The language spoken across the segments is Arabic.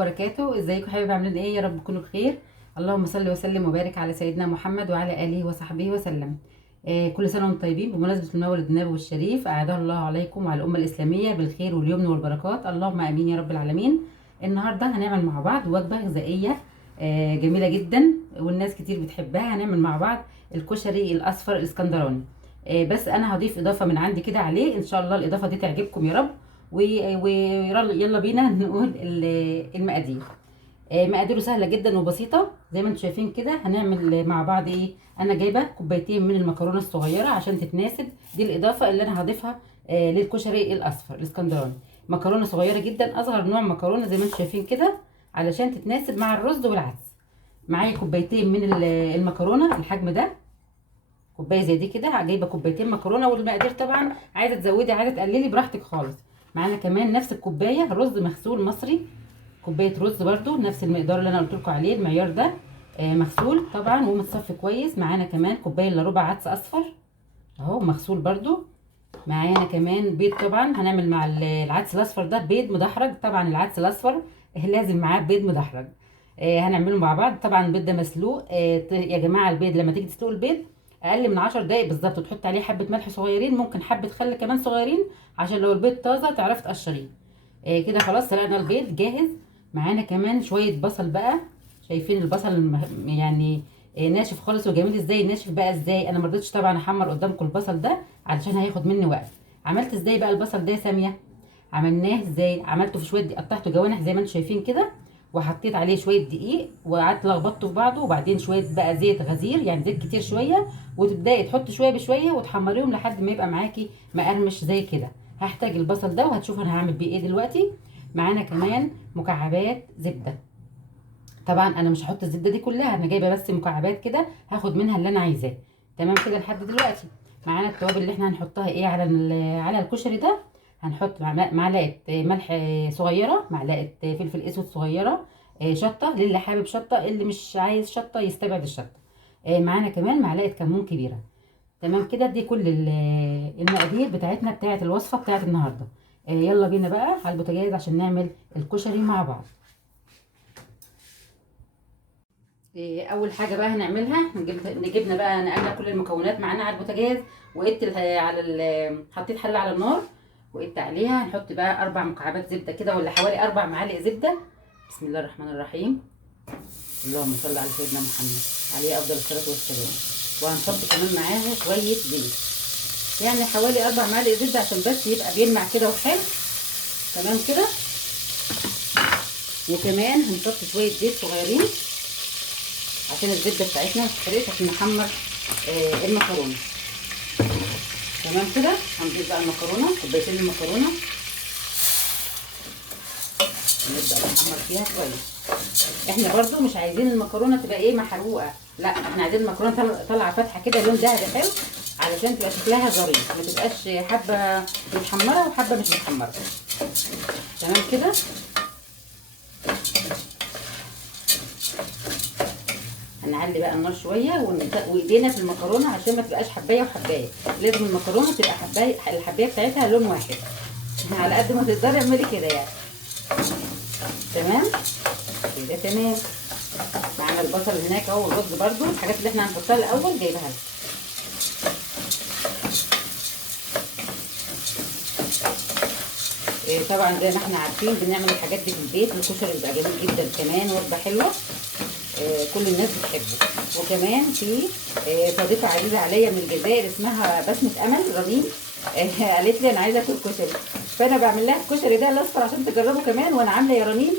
وبركاته. ازيكم حبايبي؟ عاملين ايه؟ يا رب تكونوا بخير. اللهم صل وسلم وبارك على سيدنا محمد وعلى اله وصحبه وسلم. كل سنه وانتم طيبين بمناسبه المولد النبوي الشريف. اعاده الله عليكم وعلى الامه الاسلاميه بالخير واليمن والبركات، اللهم امين يا رب العالمين. النهارده هنعمل مع بعض وجبه غذائيه جميله جدا والناس كتير بتحبها. هنعمل مع بعض الكشري الاصفر الاسكندراني. بس انا هضيف اضافه من عندي كده عليه، ان شاء الله الاضافه دي تعجبكم يا رب. ويلا بينا نقول المقادير. مقاديره سهله جدا وبسيطه زي ما انتم شايفين كده. هنعمل مع بعض ايه؟ انا جايبه كوبايتين من المكرونه الصغيره عشان تتناسب، دي الاضافه اللي انا هضيفها للكشري الاصفر الاسكندراني. مكرونه صغيره جدا، اصغر نوع مكرونه زي ما انتم شايفين كده، علشان تتناسب مع الرز والعدس. معايا كوبايتين من المكرونه الحجم ده، كوبايه زي دي كده. جايبه كوبايتين مكرونه، والمقادير طبعا عايزه تزودي عايزه تقللي براحتك خالص. معانا كمان نفس الكوبايه رز مغسول مصري، كوبايه رز برده نفس المقدار اللي انا قلت لكم عليه، المعيار ده مغسول طبعا ومتصفي كويس. معانا كمان كوبايه الا ربع عدس اصفر اهو مغسول برده. معانا كمان بيض، طبعا هنعمل مع العدس الاصفر ده بيض مدحرج. طبعا العدس الاصفر لازم معاه بيض مدحرج. هنعمله مع بعض. طبعا البيض ده مسلوق. يا جماعه البيض لما تيجي تسلقوا البيض اقل من 10 دقايق بالظبط، وتحط عليه حبه ملح صغيرين، ممكن حبه خل كمان صغيرين عشان لو البيض طازه تعرفي تقشريه. كده خلاص سلقنا البيض جاهز. معانا كمان شويه بصل بقى. شايفين البصل يعني ناشف خالص وجميل ازاي. ناشف بقى ازاي؟ انا مرضتش طبعا احمر قدامكم البصل ده علشان هياخد مني وقت. عملت ازاي بقى البصل ده يا ساميه؟ عملناه ازاي؟ عملته في شويه قطعته جوانح زي ما انتم شايفين كده، وحطيت عليه شويه دقيق وقعدت لخبطته في بعضه، وبعدين شويه بقى زيت غزير يعني زيت كتير شويه، وتبداي تحطي شويه بشويه وتحمريهم لحد ما يبقى معاكي مقرمش زي كده. هحتاج البصل ده وهتشوف انا هعمل بيه ايه دلوقتي. معانا كمان مكعبات زبده. طبعا انا مش هحط الزبده دي كلها، انا جايبه بس مكعبات كده هاخد منها اللي انا عايزاه. تمام كده لحد دلوقتي. معانا التوابل اللي احنا هنحطها ايه على على الكشري ده. هنحط معلقه ملح صغيره، معلقه فلفل اسود صغيره، شطه للي حابب شطه، اللي مش عايز شطه يستبعد الشطه. معانا كمان معلقه كمون كبيره. تمام كده. دي كل المقادير بتاعتنا بتاعت الوصفه بتاعت النهارده. يلا بينا بقى على البوتاجاز عشان نعمل الكشري مع بعض. اول حاجه بقى هنعملها، جبنا بقى نقلنا كل المكونات معانا على البوتاجاز، وقدت حطيت حله على النار وقدت عليها. هنحط بقى 4 مكعبات زبده كده، ولا حوالي 4 معالق زبده. بسم الله الرحمن الرحيم. اللهم صل على سيدنا محمد عليه افضل الصلاه والسلام. وهنحط كمان معاها شويه زيت، يعني حوالي 4 معالق زبده عشان بس يبقى بيلمع كده وحلو. تمام كده. وكمان هنحط شويه زيت صغيرين عشان الزبده بتاعتنا ما تتحرقش، عشان نحمر المكرونه. تمام كده. هنضيف بقى المكرونه، كوبايتين المكرونه، ونبدا نحمر فيها كويس. احنا برضو مش عايزين المكرونه تبقى ايه محروقه، لا احنا عايزين المكرونه طالعه فاتحه كده لون ذهبي حلو، علشان تبقى شكلها ظريف، ما تبقاش حبه متحمره وحبه مش متحمره. تمام كده. هنعلي بقى النار شويه وايدينا في المكرونه عشان ما تبقاش حبايه وحبايه. لازم المكرونه تبقى حبايه، الحبايه بتاعتها لون واحد. على قد ما تقدري اعملي كده يعني. تمام كده تمام. معانا البصل هناك اهو، والرز برده، الحاجات اللي احنا هنحطها الاول جايبها لكم. طبعا زي ما احنا عارفين بنعمل الحاجات دي في البيت، الكشري بيبقى جميل جدا كمان، وجبه حلوه كل الناس بتحبه. وكمان في صديقه عزيزه عليا من الجزائر اسمها بسمه امل رنين، قالت لي انا عايزه اكل كشري، فانا بعمل لها الكشري ده الاصفر عشان تجربه كمان. وانا عامله يا رنين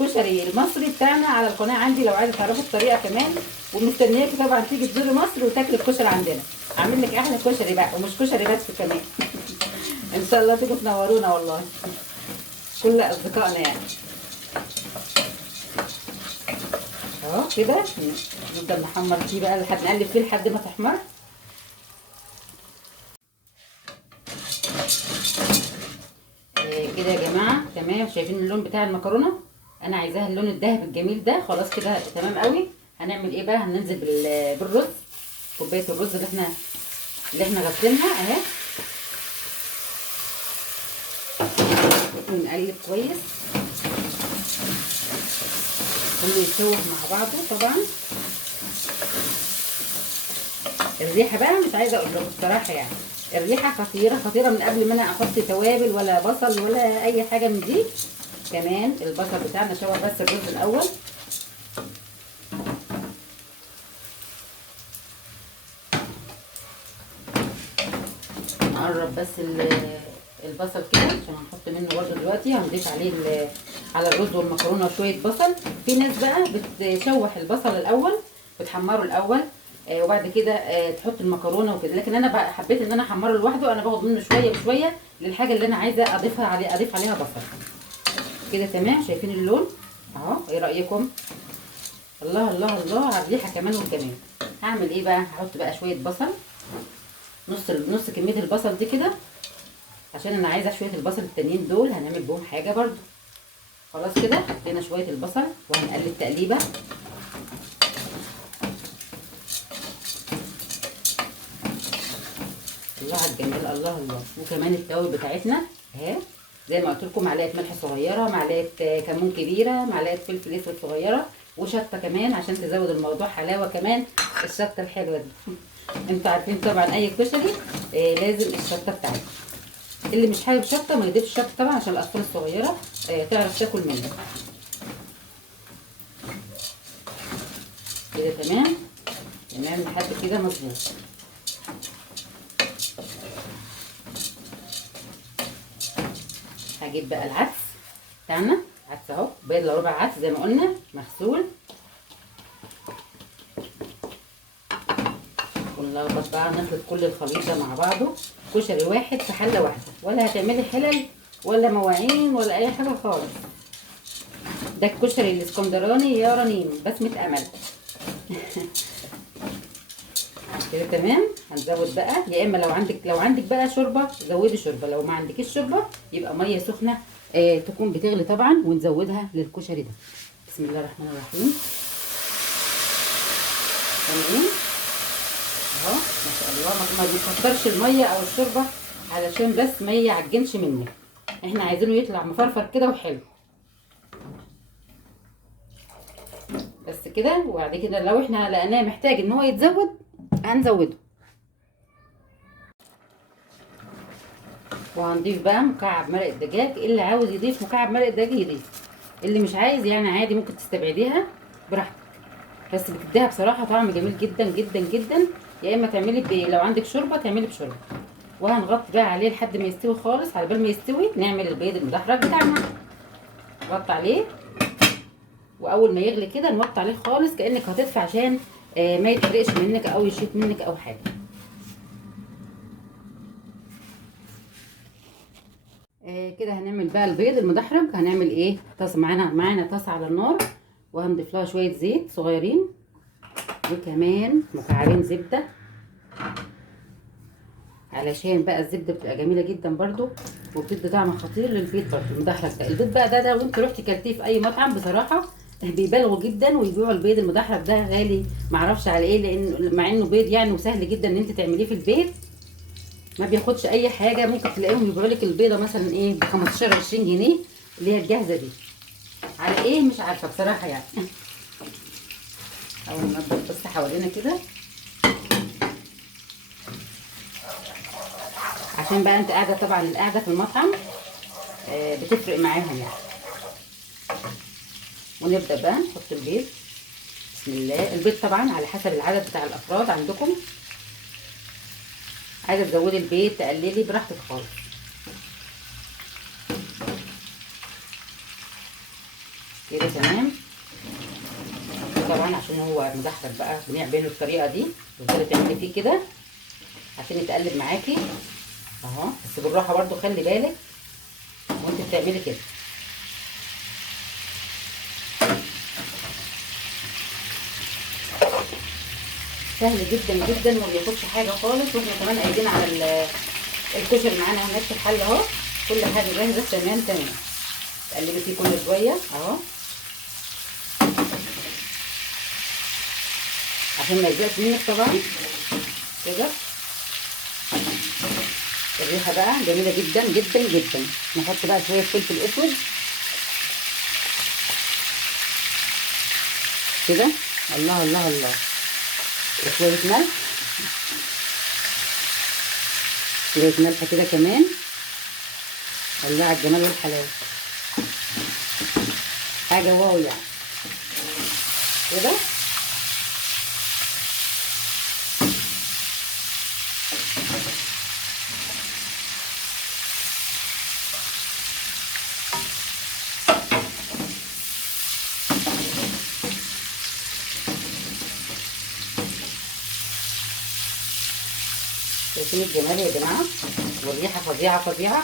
كشري المصري بتاعنا على القناه عندي لو عايزه تعرفوا الطريقه كمان. ومستنياكي طبعا تيجي تزوري مصر وتاكلي الكشري عندنا. عامل لك احلى كشري بقى، ومش كشري بس كمان. ان شاء الله تيجوا تنورونا والله كل اصدقائنا يعني. اهو كده نفضل نحمر فيه بقى لحد نقلب فيه لحد ما تحمر. كده يا جماعه تمام. شايفين اللون بتاع المكرونه؟ انا عايزاها اللون الذهبي الجميل ده. خلاص كده تمام قوي. هنعمل ايه بقى؟ هننزل بالرز، كوبايه الرز اللي احنا غسلينها اهي، ونقلب كويس. كله يتشوح مع بعضه طبعا. الريحه بقى مش عايزه اقول لكم بصراحه يعني، الريحه خطيره خطيره من قبل ما انا احط توابل ولا بصل ولا اي حاجه من دي. كمان البصل بتاعنا شوح بس الرز الاول. نقرب بس البصل كده عشان هنحط منه برده دلوقتي. هنضيف عليه على الرز والمكرونه شويه بصل. في ناس بقى بتشوح البصل الاول، بتحمره الاول وبعد كده تحط المكرونه وكده، لكن انا بقى حبيت ان انا احمره لوحده. انا باخد منه شويه بشويه للحاجه اللي انا عايزه اضيفها عليه، اضيف عليها بصل كده. تمام، شايفين اللون اهو؟ ايه رايكم؟ الله الله الله على الريحه كمان والجمال. هعمل ايه بقى؟ هحط بقى شويه بصل، نص كميه البصل دي كده، عشان انا عايزه شويه البصل التانيين دول هنعمل بهم حاجه برده. خلاص كده حطينا شويه البصل وهنقلب تقليبه. الله على الجمال، الله الله. وكمان التوابل بتاعتنا اهي، زي ما قلت لكم، معلقه ملح صغيره، معلقه كمون كبيره، معلقه فلفل اسود صغيره، وشطه كمان عشان تزود الموضوع حلاوه كمان. الشطه الحلوه دي انتوا عارفين طبعا اي كشري لازم الشطه بتاعتها. اللي مش حابب شطه ما يضيفش شطه طبعا، عشان الاطفال الصغيره تعرف تاكل منه كده. تمام تمام لحد كده مظبوط. هجيب بقى العدس بتاعنا، عدس اهو بيض الا ربع عدس زي ما قلنا مغسول، ونلخبط بقى، نخلط كل الخليط ده مع بعضه. كشري واحد في حله واحده، ولا هتعملي حلل ولا مواعين ولا اي حاجه خالص. ده الكشري الاسكندراني يا رنيم بسمة امل. كده تمام. هنزود بقى، يا اما لو عندك بقى شوربه زودي شوربه، لو ما عندكيش شوربه يبقى ميه سخنه تكون بتغلي طبعا، ونزودها للكشري ده. بسم الله الرحمن الرحيم. تمام اهو ما شاء الله. ما بنكترش الميه او الشوربه علشان بس ما يعجنش منك، احنا عايزينه يطلع مفرفر كده وحلو بس كده. وبعد كده لو احنا لقيناه محتاج ان هو يتزود هنزوده. وهنضيف بقى مكعب مرق الدجاج، اللي عاوز يضيف مكعب مرق الدجاج يضيف، اللي مش عايز يعني عادي ممكن تستبعديها براحتك، بس بتديها بصراحه طعم جميل جدا جدا جدا. يا اما تعملي لو عندك شوربه تعملي بشوربه. وهنغطي بقى عليه لحد ما يستوي خالص. على بال ما يستوي نعمل البيض المدحرج بتاعنا، نغطي عليه، واول ما يغلي كده نوطي عليه خالص كانك هتدفع عشان ما يتحرقش منك او يشيط منك او حاجه. كده هنعمل بقى البيض المدحرج. هنعمل ايه؟ طاسه، معانا طاسه على النار، وهنضيف لها شويه زيت صغيرين، وكمان مكعبين زبده، علشان بقى الزبده بتبقى جميله جدا برده، وبتدي طعم خطير للبيض برده المدحرج ده. البيض بقى ده لو انت رحتي كلتيه في اي مطعم بصراحه بيبالغوا جدا ويبيعوا البيض المدحرج ده غالي، معرفش على ايه، لان مع انه بيض يعني وسهل جدا ان انت تعمليه في البيت، ما بياخدش اي حاجه. ممكن تلاقيهم يبيعوا لك البيضه مثلا ايه ب 15 20 جنيه اللي هي الجاهزه دي، على ايه مش عارفه بصراحه يعني. اول ما نضرب بس حوالينا كده، عشان بقى انت قاعده طبعا القعده في المطعم بتفرق معاهم يعني. ونبدا بقى نحط البيض. بسم الله. البيض طبعا على حسب العدد بتاع الافراد عندكم، عايزه تزودي البيض تقللي براحتك خالص. كده تمام. طبعا عشان هو مدحرج بقى بنعمله الطريقه دي، تفضلي تعملي فيه كده عشان يتقلب معاكي اهو، بس بالراحه برده خلي بالك وانت بتعملي كده. سهل جدا جدا وما بياخدش حاجه خالص. واحنا كمان قايلين على الكشري معانا هناك في الحله اهو، كل حاجه جاهزه تمام تمام. تقلبي فيه كل شويه اهو عشان ما يلزقش منك طبعا كده. الريحه بقى جميله جدا جدا جدا. نحط بقى شويه فلفل اسود كده. الله الله الله. وشويه ملح، شويه ملح كده كمان. الله على الجمال والحلاوه، حاجه واو يعني كده. شايفين الجمال يا جماعه، والريحه فظيعه فظيعه.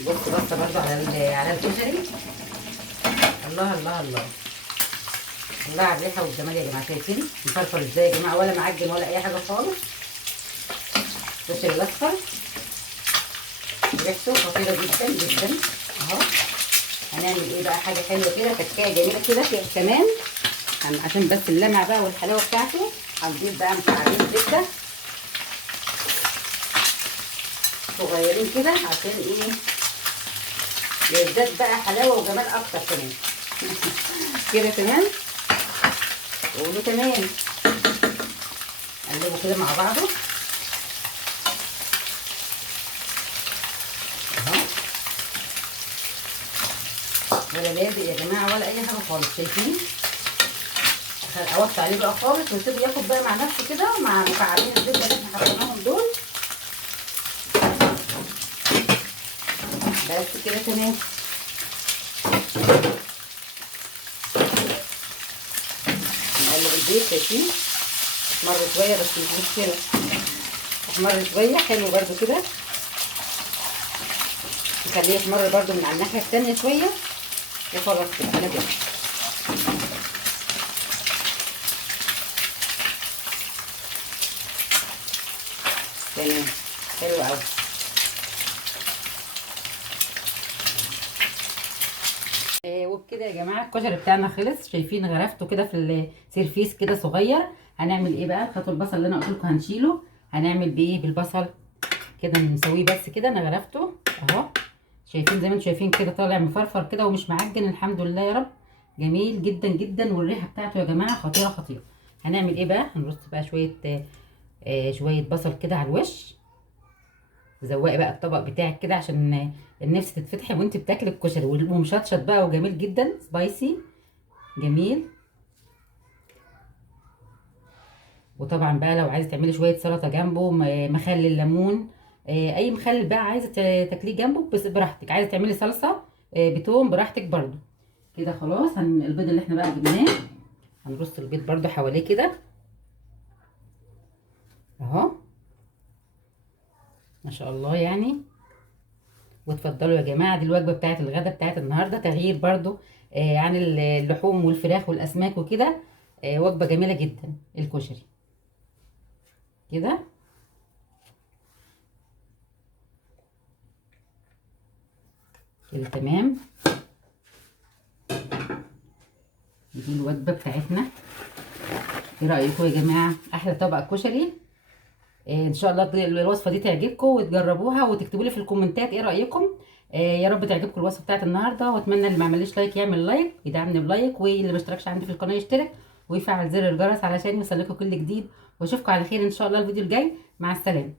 بص بص برضو على الكشري. الله الله الله. الله على الريحه والجمال يا جماعه. شايفين مفرفر ازاي يا جماعه، ولا معجن ولا اي حاجه خالص. الكشري الاصفر ريحته خطيره جدا جدا اهو. هنعمل ايه بقى؟ حاجه حلوه كده، تكايه جميله كده كمان، عشان بس اللمعه بقى والحلاوه بتاعته. هنضيف بقى مكعبين زبده صغيرين كده، عشان ايه؟ يزداد بقى حلاوه وجمال اكتر كمان. كده تمام. قولوا تمام. قلبوا كده مع بعضه اهو. ولا لازق يا جماعه ولا اي حاجه خالص. شايفين؟ اوطي عليه بقى خالص واسيبه ياخد بقى مع نفسه كده، مع مكعبين الزبده اللي احنا حطيناهم دول. بس كده تمام. نقلب البيض. شايفين؟ احمر شويه بس مش مشكله، احمر شويه حلو برده كده. نخليه يحمر برده من على الناحيه التانيه شويه وخلاص كده على كده. تمام حلو قوي. وبكده يا جماعه الكشري بتاعنا خلص. شايفين غرفته كده في السيرفيس كده صغير. هنعمل ايه بقى؟ خدوا البصل اللي انا قلت لكم هنشيله. هنعمل بايه؟ بالبصل كده نسويه بس كده. انا غرفته اهو. شايفين زي ما انتم شايفين كده طالع مفرفر كده ومش معجن. الحمد لله يا رب. جميل جدا جدا، والريحه بتاعته يا جماعه خطيره خطيره. هنعمل ايه بقى؟ هنرص بقى شويه بصل كده على الوش. زوقي بقى الطبق بتاعك كده عشان النفس تتفتحي وانت بتاكلي الكشري، ومشطشط بقى وجميل جدا، سبايسي جميل. وطبعا بقى لو عايزه تعملي شويه سلطه جنبه، مخلل ليمون، اي مخلل بقى عايزه تاكليه جنبه بس براحتك. عايزه تعملي صلصه بتوم براحتك برضو. كده خلاص. البيض اللي احنا بقى جبناه هنرص البيض برضو حواليه كده اهو. ما شاء الله يعني. وتفضلوا يا جماعه، دي الوجبه بتاعت الغدا بتاعت النهارده، تغيير برضو عن اللحوم والفراخ والاسماك وكده. وجبه جميله جدا الكشري كده. كده تمام. دي الوجبه بتاعتنا. ايه رايكم يا جماعه؟ احلى طبق كشري. ان شاء الله الوصفه دي تعجبكم وتجربوها وتكتبوا لي في الكومنتات ايه رايكم. يا رب تعجبكم الوصفه بتاعت النهارده، واتمنى اللي ما عملش لايك يعمل لايك يدعمني بلايك، واللي ما اشتركش عندي في القناه يشترك ويفعل زر الجرس علشان يوصلكم كل جديد. واشوفكم على خير ان شاء الله الفيديو الجاي. مع السلامه.